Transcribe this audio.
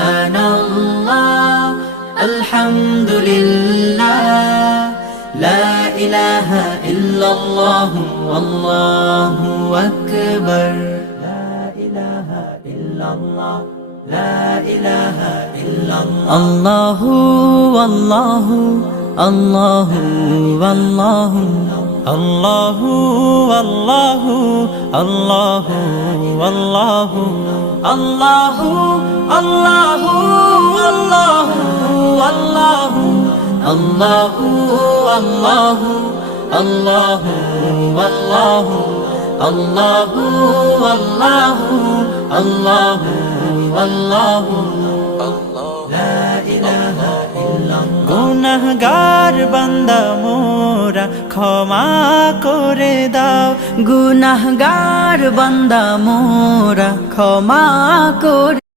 সুবহানাল্লাহ আলহামদুলিল্লাহ লা ইলাহা ইল্লাল্লাহ ওয়াল্লাহু আকবার লা ইলাহা ইল্লাল্লাহ লা ইলাহা ইল্লাল্লাহ আল্লাহু আল্লাহু আল্লাহু আল্লাহু আল্লাহু আল্লাহু আল্লাহু আল্লাহু আল্লাহু আল্লাহু আল্লাহু আল্লাহু আল্লাহু আল্লাহু আল্লাহু আল্লাহু আল্লাহু আল্লাহু আল্লাহু লা ইলাহা ইল্লাল্লাহ গুনাহগার বান্দা মোরা ক্ষমা করে দাও গুনাহগার বান্দা মোরা ক্ষমা করে